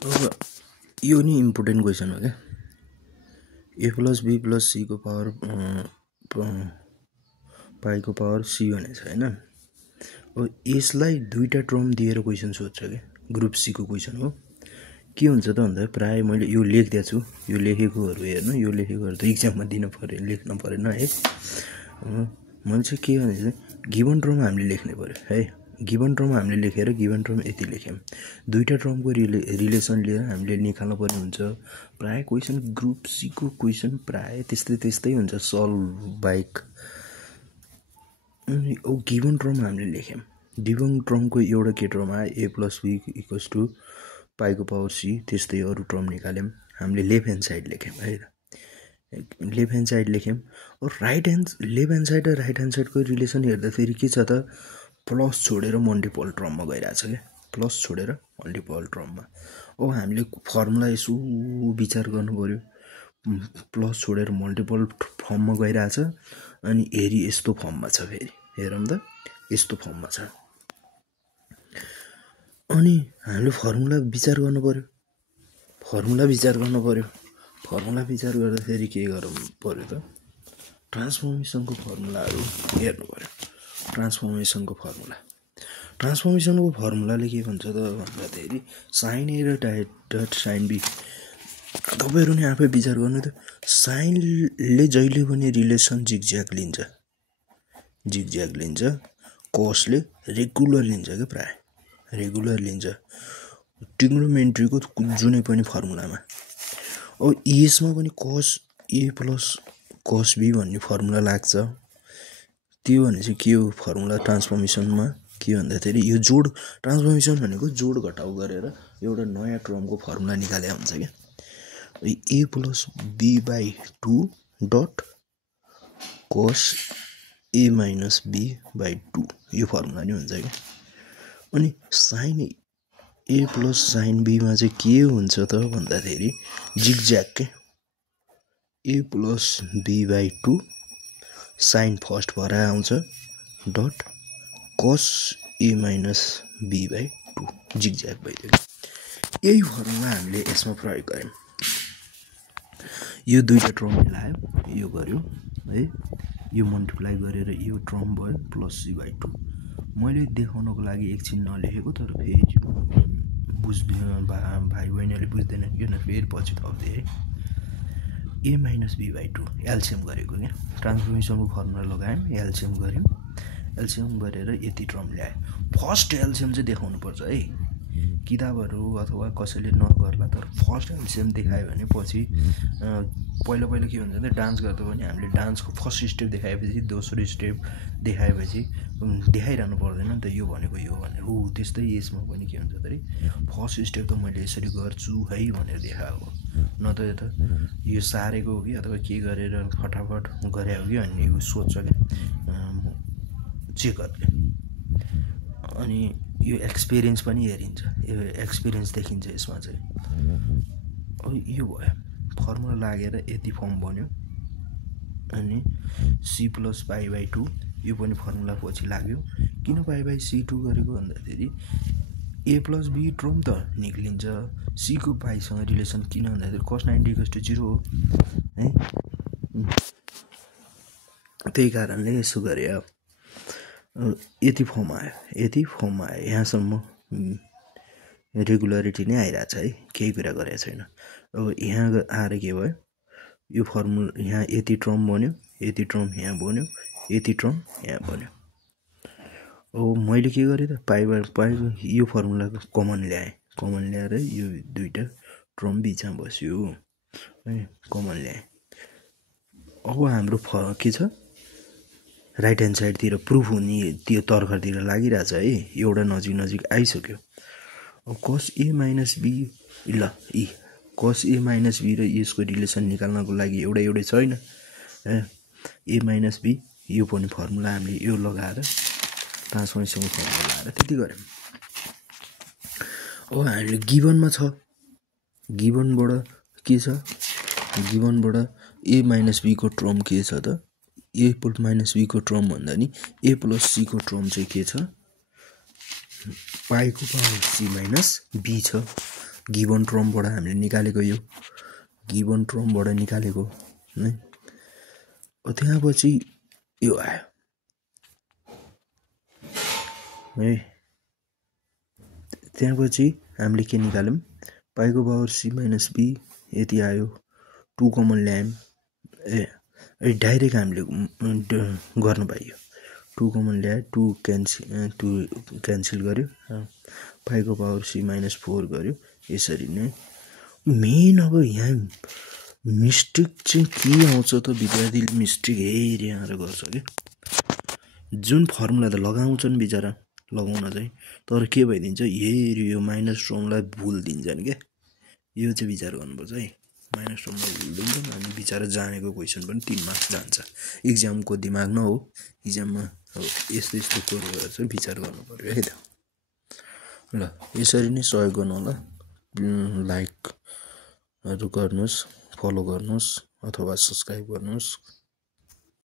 अब यो नि इम्पोर्टेन्ट क्वेसन हो क्या। ए प्लस बी प्लस सी को पावर पाईको पावर सी भनेछ होइन। अब यसलाई दुईवटा टर्म दिएर क्वेसन सोध्छ क्या, ग्रुप सी को क्वेसन हो। के हुन्छ त भन्दा प्रायः मैले यो लेखिदिएको छु, यो लेखेकोहरू हेर्नु, यो लेखेकोहरू त इक्जाममा दिन पऱ्यो, लेख्न परेन है। मैले चाहिँ के भने चाहिँ गिभन टर्म हामीले लेख्ने पऱ्यो है। गिभन टर्म हामीले लेखेर गिभन टर्म यति लेख्यौँ, दुईवटा टर्मको रिलेसन लिएर हामीले निकाल्नु पर्ने हुन्छ। प्रायः क्वेसन ग्रुप सीको क्वेसन प्रायः त्यस्तै हुन्छ सल्भ बाइक। ओ गिभन टर्म हामीले लेख्यौँ, गिभन टर्मको एउटा के टर्म आयो A plus B equals to पाईको पावर सी, त्यस्तै अरू टर्म निकाल्यौँ। हामीले लेफ्ट ह्यान्ड साइड लेख्यौँ है, लेफ्ट ह्यान्ड साइड लेख्यौँ। और लेफ्ट ह्यान्ड साइड र राइट ह्यान्ड साइडको रिलेसन हेर्दाखेरि के छ त, प्लस छोडेर मल्टिपल टर्ममा गइरहेछ क्या, प्लस छोडेर मल्टिपल टर्ममा। अब हामीले फर्मुला यसो विचार गर्नु पऱ्यो, प्लस छोडेर मल्टिपल फर्ममा गइरहेछ अनि हेरी यस्तो फर्ममा छ, फेरि हेरौँ त यस्तो फर्ममा छ। अनि हामीले फर्मुला विचार गर्नु पऱ्यो, फर्मुला विचार गर्दाखेरि के गर्नु पऱ्यो त, ट्रान्सफर्मेसनको फर्मुलाहरू हेर्नु पऱ्यो। ट्रान्सफर्मेसनको फर्मुलाले के भन्छ त भन्दाखेरि साइन ए र डट साइन बी। तपाईँहरू नि आफै विचार गर्नु त, साइनले जहिले पनि रिलेसन जिगज्याग लिन्छ, कसले रेगुलर लिन्छ क्या, प्रायः रेगुलर लिन्छ ट्रिग्नोमेट्रीको जुनै पनि फर्मुलामा। अब यसमा पनि कस ए प्लस कस बी भन्ने फर्मुला लाग्छ। त्यो भने चाहिँ के हो फर्मुला ट्रान्सफर्मेसनमा, के भन्दाखेरि यो जोड, ट्रान्सफर्मेसन भनेको जोड घटाउ गरेर एउटा नयाँ टर्मको फर्मुला निकाले हुन्छ क्या। ए plus B by 2 dot cos A minus B by 2 यो फर्मुला नि हुन्छ क्या। अनि साइन ए प्लस साइन बीमा चाहिँ के हुन्छ त भन्दाखेरि जिगज्याग के, A plus B by 2 sine first भएर आउँछ dot cos A minus B by 2 zigzag भइदियो। यही फर्मुला हामीले यसमा प्रयोग गऱ्यौँ। यो दुईवटा टर्म मिलायो, यो गर्यो है, यो मल्टिप्लाई गरेर यो टर्म भयो प्लस सी बाई 2। मैले देखाउनको लागि एकछिन नलेखेको, तर फेरि बुझ्दैन भाइ बहिनीले बुझ्दैन किन, फेरि पछि थप्दिएँ है। ए माइनस बी बाई 2 एलसिएम गरेको क्या, ट्रान्सफर्मेसनको फर्मुला लगायौँ, एलसिएम गऱ्यौँ, एलसिएम गरेर यति टर्म ल्यायो। फर्स्ट एलसिएम चाहिँ देखाउनुपर्छ है, किताबहरू अथवा कसैले नगर्ला, तर फर्स्ट एलसिएम देखायो भने पछि पहिला के हुन्छ भने डान्स गर्दा पनि हामीले डान्सको फर्स्ट स्टेप देखाएपछि दोस्रो स्टेप देखाएपछि देखाइरहनु पर्दैन नि त, यो भनेको यो भनेर हो। त्यस्तै यसमा पनि के हुन्छ त, फर्स्ट स्टेप त मैले यसरी गर्छु है भनेर देखाएको, न त यो सारेको हो कि अथवा के गरेर फटाफट गरे हो कि भन्ने सोध्छ क्या चेकरले। अनि यो एक्सपिरियन्स पनि हेरिन्छ, यो एक्सपिरियन्स देखिन्छ यसमा चाहिँ। अब यो भयो फर्मुला लागेर यति फर्म बन्यो। अनि सी प्लस पाई बाई 2 यो पनि फर्मुला पछि लाग्यो। किन पाई बाई सी 2 गरेको भन्दाखेरि ए प्लस बी टर्म त निक्लिन्छ, सी को पाईसँग रिलेसन किन भन्दाखेरि कस 90 0 हो है, त्यही कारणले यसो गरे। अब यति फर्म आयो, यहाँसम्म रेगुलरिटी नै आइरहेछ है, केही कुरा गरेको छैन। अब यहाँ आएर के भयो, यो फर्मुला यहाँ यति टर्म बन्यो, यति टर्म यहाँ बन्यो, यति टर्म यहाँ बन्यो। अब मैले के गरेँ त, पाई यो फर्मुलाको कमन ल्याएर यो दुईवटा टर्म बिचमा बस्यो है, कमन ल्याएँ। अब हाम्रो के छ, राइट ह्यान्ड साइडतिर प्रुफ हुने त्यो तर्खरतिर लागिरहेछ है, एउटा नजिक आइसक्यो। अब कस ए माइनस बी, ल कस ए माइनस बी र यसको रिलेसन निकाल्नको लागि एउटै छैन, ए माइनस बी यो पनि फर्मुला हामीले यो लगाएर ट्रान्सफर्मेसनको फर्मुला लगाएर त्यति गऱ्यौँ। अब हामीले गिभनमा छ, गिभनबाट के छ, गिभनबाट ए माइनस बी को टर्म के छ त, ए माइनस बी को टर्म भन्दा नि ए प्लस सी को टर्म चाहिँ के छ, पाईको पावर सी माइनस बी छ। गिवन टर्मबाट हामीले निकालेको यो गिवन टर्मबाट निकालेको है। त्यहाँ पछि यो आयो है। त्यहाँ पछि हामीले के निकाल्यौं पाईको पावर c माइनस b यति आयो 2 कमन ल्यायौं डाइरेक्ट हामीले गर्न पाइयो 2 कमन ल्याए 2 क्यान्सल गर्यो पाईको पावर c माइनस 4 गर्यो। यसरी नै मेन अब यहाँ मिस्टेक चाहिँ के आउँछ त विद्यार्थीले मिस्टेक हेरी आएर गर्छ के जुन फर्मुला त लगाउँछन् बिचारा लगाउन चाहिँ तर के भइदिन्छ हेरी यो माइनस टर्मलाई भुल दिन्छन् के यो चाहिँ विचार गर्नुपर्छ है। माइनस टर्मलाई भुल दिन्छन् अनि बिचारा जानेको क्वेसन पनि 3 मार्क्स जान्छ। इक्जामको दिमाग न हो इक्जाममा अब यस्तो यस्तो कुरोहरु चाहिँ विचार गर्नु पर्यो है त। ल यसरी नै सहयोग गर्नु होला लाइक गर्नुस् फलो गर्नुस् अथवा सब्स्क्राइब गर्नुस्।